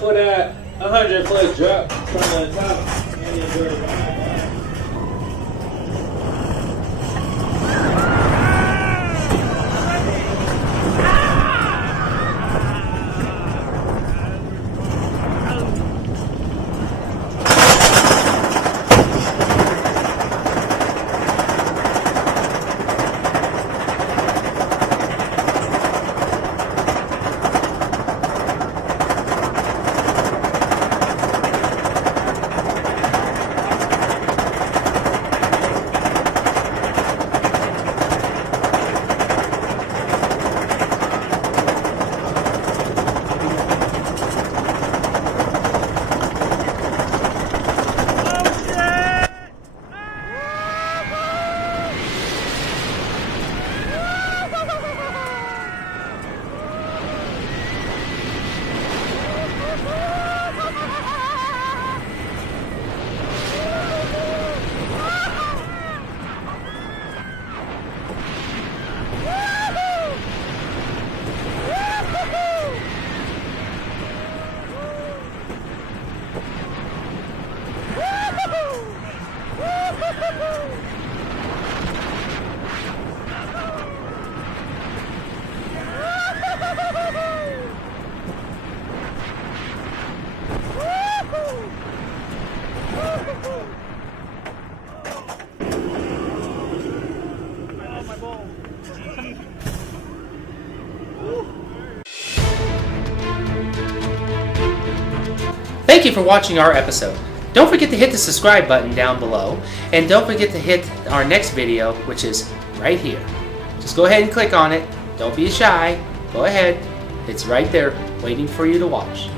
For that 100 foot drop from the top and enjoy the ride. Thank you for watching our episode. Don't forget to hit the subscribe button down below, and don't forget to hit our next video, which is right here. Just go ahead and click on it. Don't be shy. Go ahead. It's right there waiting for you to watch.